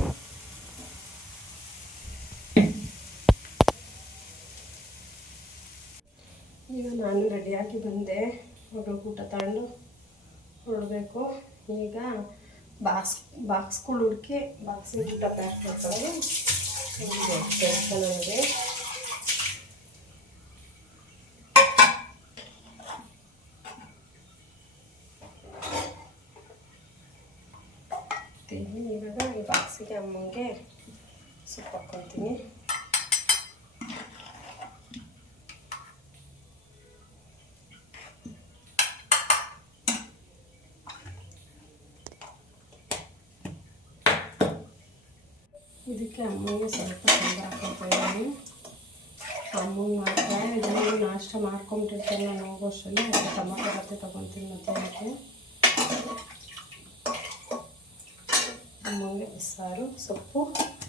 ಈಗ ನಾನು ರೆಡಿಯಾಗಿ ಬಂದೆ. ಹುಡುಗ ಊಟ ತಗೊಂಡು ಹೊರಡಬೇಕು. ಈಗ ಬಾಕ್ಸ್ಗಳು ಹುಡುಕಿ ಬಾಕ್ಸಿಗೆ ಊಟ ಪ್ಯಾಕ್ ಮಾಡ್ಕೊಳ್ಳೋದು ಕೆಲಸ ನನಗೆ. ಇವಾಗ ಈ ಬಾಕ್ಸಿಗೆ ಅಮ್ಮಂಗೆ ಸೊಪ್ಪು ಹಾಕ್ಕೊಳ್ತೀನಿ. ಇದಕ್ಕೆ ಅಮ್ಮಂಗೆ ಸ್ವಲ್ಪ ಸಾಂಬಾರು ಹಾಕ್ಕೊಳ್ತಾ ಇದ್ದೀನಿ. ಅಮ್ಮಂಗೆ ಮಾತ್ರ ಇದನ್ನು ನಾಷ್ಟ ಮಾಡ್ಕೊಂಬಿಟ್ಟಿರ್ತೀನಿ. ನಾನು ಹೋಗೋಷ್ಟರಲ್ಲಿ ಅದು ಟೊಮಾಟೊ ಬತ್ತೆ ತೊಗೊತೀನಿ ಮಧ್ಯಾಹ್ನಕ್ಕೆ. ಅಮ್ಮಂಗೆ ಸಾರು ಸೊಪ್ಪು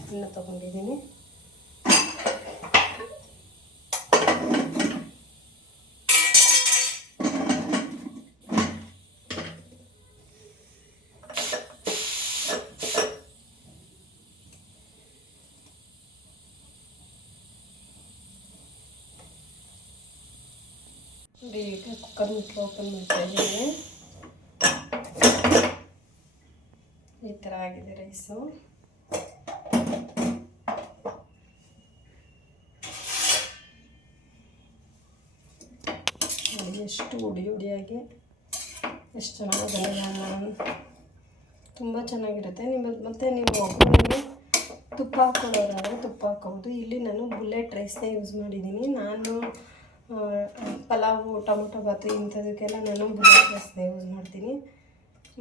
ಅನ್ನ ತೊಗೊಂಡಿದ್ದೀನಿ. ಈಗ ಕುಕ್ಕರ್ ಮುಚ್ಚಿ ಓಪನ್ ಮಾಡ್ತಾ ಇದ್ದೀನಿ. ಈ ಥರ ಆಗಿದೆ ರೈಸು. ಎಷ್ಟು ಹುಡಿಯಾಗಿ ಎಷ್ಟು ಚೆನ್ನಾಗಿ ಬಂದಿದೆ. ತುಂಬ ಚೆನ್ನಾಗಿರುತ್ತೆ. ಮತ್ತು ನೀವು ಒಬ್ಬರಿಗೆ ತುಪ್ಪ ಹಾಕ್ಕೊಳ್ಳೋದಾದರೆ ತುಪ್ಪ ಹಾಕ್ಕೋಬೋದು. ಇಲ್ಲಿ ನಾನು ಬುಲೆಟ್ ರೈಸ್ನೇ ಯೂಸ್ ಮಾಡಿದ್ದೀನಿ. ನಾನು ಪಲಾವು ಟೊಮೊಟೊ ಬಾತು ಇಂಥದಕ್ಕೆಲ್ಲ ನಾನು ಬುಲೆಟ್ ರೈಸ್ನೇ ಯೂಸ್ ಮಾಡ್ತೀನಿ.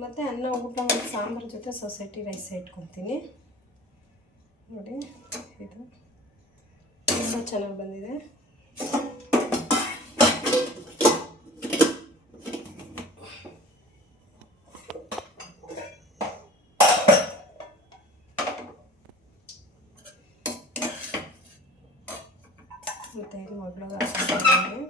ಮತ್ತು ಅನ್ನ ಊಟ ಮಾಡಿ ಸಾಂಬಾರು ಜೊತೆ ಸೊಸೈಟಿ ರೈಸ್ ಇಟ್ಕೊತೀನಿ. ನೋಡಿ, ಇದು ತುಂಬ ಚೆನ್ನಾಗಿ ಬಂದಿದೆ. ಮತ್ತು ಇದು ಮಗಳು ಹಾಕ್ಕೊಂಡಿದ್ದೀನಿ.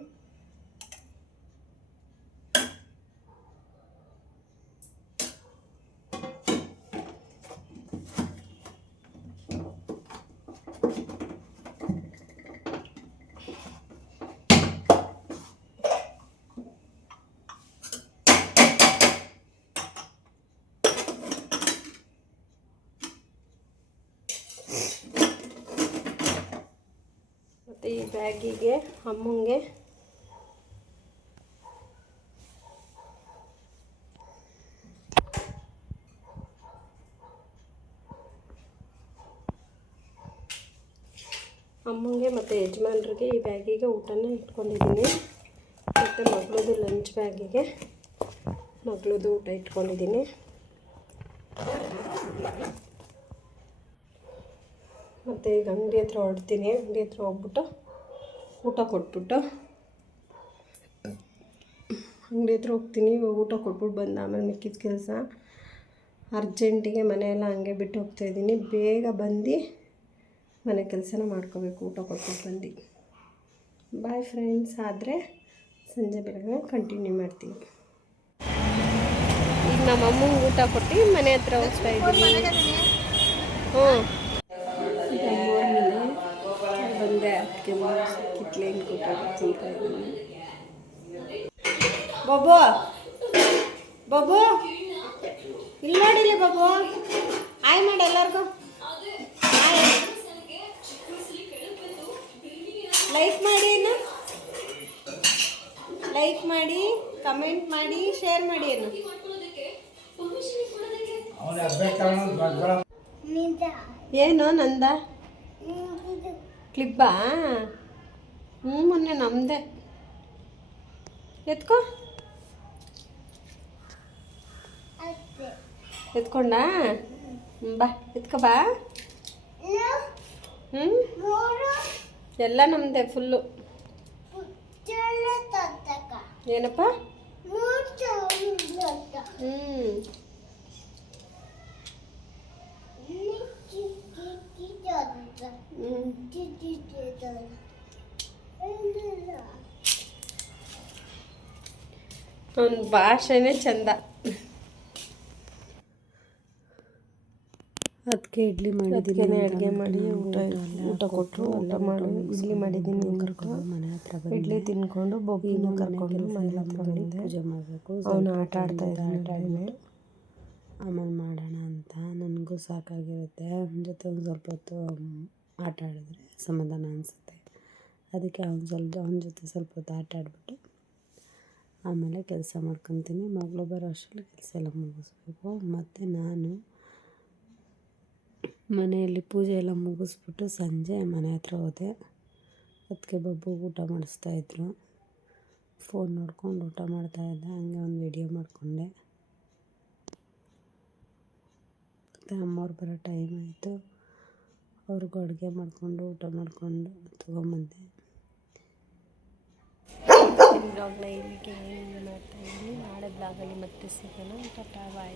ಮತ್ತು ಈ ಬ್ಯಾಗಿಗೆ ಅಮ್ಮಂಗೆ ಮತ್ತು ಯಜಮಾನ್ರಿಗೆ ಈ ಬ್ಯಾಗಿಗೆ ಊಟನ ಇಟ್ಕೊಂಡಿದ್ದೀನಿ. ಮತ್ತು ಮಗಳದು ಲಂಚ್ ಬ್ಯಾಗಿಗೆ ಮಗಳದು ಊಟ ಇಟ್ಕೊಂಡಿದ್ದೀನಿ. ಮತ್ತು ಈಗ ಅಂಗಡಿ ಹತ್ರ ಹೊರಡ್ತೀನಿ. ಅಂಗಡಿ ಹತ್ರ ಹೋಗ್ಬಿಟ್ಟು ಊಟ ಕೊಟ್ಬಿಟ್ಟು ಅಂಗಡಿ ಹತ್ರ ಹೋಗ್ತೀನಿ. ಊಟ ಕೊಟ್ಬಿಟ್ಟು ಬಂದು ಆಮೇಲೆ ಮಿಕ್ಕಿದ ಕೆಲಸ ಅರ್ಜೆಂಟಿಗೆ ಮನೆಯೆಲ್ಲ ಹಂಗೆ ಬಿಟ್ಟು ಹೋಗ್ತಾಯಿದ್ದೀನಿ. ಬೇಗ ಬಂದು ಮನೆ ಕೆಲಸನ ಮಾಡ್ಕೋಬೇಕು ಊಟ ಕೊಟ್ಬಿಟ್ಟು ಬಂದು. Bye friends. ಆದರೆ ಸಂಜೆ ಬೆಳಗ್ಗೆ ಕಂಟಿನ್ಯೂ ಮಾಡ್ತೀನಿ. ಈಗ ನಮ್ಮ ಅಮ್ಮಂಗೆ ಊಟ ಕೊಟ್ಟು ಮನೆ ಹತ್ರ ಹೋಗ್ತಾ ಇದ್ದೀನಿ. ಬಂದೆ. ಅದಕ್ಕೆ ಕಿತ್ಲೆ ಹಿಂಗೆ ತಿಂತಾ ಇದ್ದೀನಿ. ಬಾಬು ಬಾಬು ಇಲ್ಲಿ ನೋಡಿಲ್ಲ ಬಾಬು. ಹಾಯ್ ಮಾಡಿ ಎಲ್ಲರಿಗೂ. ಹಾಯ್. ಲೈಕ್ ಮಾಡಿ, ಏನು ಲೈಕ್ ಮಾಡಿ, ಕಮೆಂಟ್ ಮಾಡಿ, ಶೇರ್ ಮಾಡಿ. ಏನು ನಂದ ಕ್ಲಿಪ್ಪಾ? ಮೊನ್ನೆ ನಮ್ಮದೇ. ಎತ್ಕೋ. ಎತ್ಕೊಂಡ ಬಾ, ಎತ್ಕೋ ಬಾ. ಎಲ್ಲ ನಮ್ಮದೇ ಫುಲ್ಲು. ಏನಪ್ಪ? ಅವನ ಭಾಷೆನೇ ಚಂದ. ಇಡ್ಲಿ ಮಾಡಿದ್ದೀನಿ ಅಡುಗೆ ಮಾಡಿ ಊಟ ಕೊಟ್ಟರು. ಊಟ ಮಾಡಿ ಇಡ್ಲಿ ಮಾಡಿದ್ದೀನಿ ಅಂದ್ಬಿಟ್ಟು ಮನೆ ಹತ್ರ ಇಡ್ಲಿ ತಿನ್ಕೊಂಡು ಬೊಬ್ಬಿನ ಕರ್ಕೊಂಡು ಮನೆ ಹತ್ರ ಬಂದೆ. ಪೂಜೆ ಮಾಡಬೇಕು. ಅವನು ಆಟ ಆಡ್ತಾ ಇದ್ದಾನೆ. ಆಮೇಲೆ ಮಾಡೋಣ ಅಂತ ನನಗೂ ಸಾಕಾಗಿರುತ್ತೆ. ಅವನ ಜೊತೆ ಒಂದು ಸ್ವಲ್ಪ ಹೊತ್ತು ಆಟ ಆಡಿದ್ರೆ ಸಮಾಧಾನ ಅನಿಸುತ್ತೆ. ಅದಕ್ಕೆ ಅವನ ಜೊತೆ ಸ್ವಲ್ಪ ಹೊತ್ತು ಆಟ ಆಡಿಬಿಟ್ಟು ಆಮೇಲೆ ಕೆಲಸ ಮಾಡ್ಕೊತೀನಿ. ಮಗಳು ಬರೋ ಅಷ್ಟರಲ್ಲಿ ಕೆಲಸ ಎಲ್ಲ ಮುಗಿಸ್ಬೇಕು. ಮತ್ತು ನಾನು ಮನೆಯಲ್ಲಿ ಪೂಜೆ ಎಲ್ಲ ಮುಗಿಸ್ಬಿಟ್ಟು ಸಂಜೆ ಮನೆ ಹತ್ರ ಹೋದೆ. ಅದಕ್ಕೆ ಬಬ್ಬುಗೆ ಊಟ ಮಾಡಿಸ್ತಾಯಿದ್ರು. ಫೋನ್ ನೋಡ್ಕೊಂಡು ಊಟ ಮಾಡ್ತಾಯಿದ್ದೆ. ಹಂಗೆ ಒಂದು ವಿಡಿಯೋ ಮಾಡಿಕೊಂಡೆ. ಮತ್ತು ಅಮ್ಮವ್ರು ಬರೋ ಟೈಮ್ ಆಯಿತು. ಅವ್ರಿಗೂ ಅಡುಗೆ ಮಾಡಿಕೊಂಡು ಊಟ ಮಾಡಿಕೊಂಡು ತೊಗೊಂಬಂದೆ. ಬ್ಲಾಗ್ನ ಇಲ್ಲಿಗೆ ಮಾಡ್ತಾಯಿದ್ದೀನಿ. ನಾಳೆ ಬ್ಲಾಗಲ್ಲಿ ಮತ್ತೆ ಸಿಗೋಣ. ಟಾಟಾ ಬಾಯ್.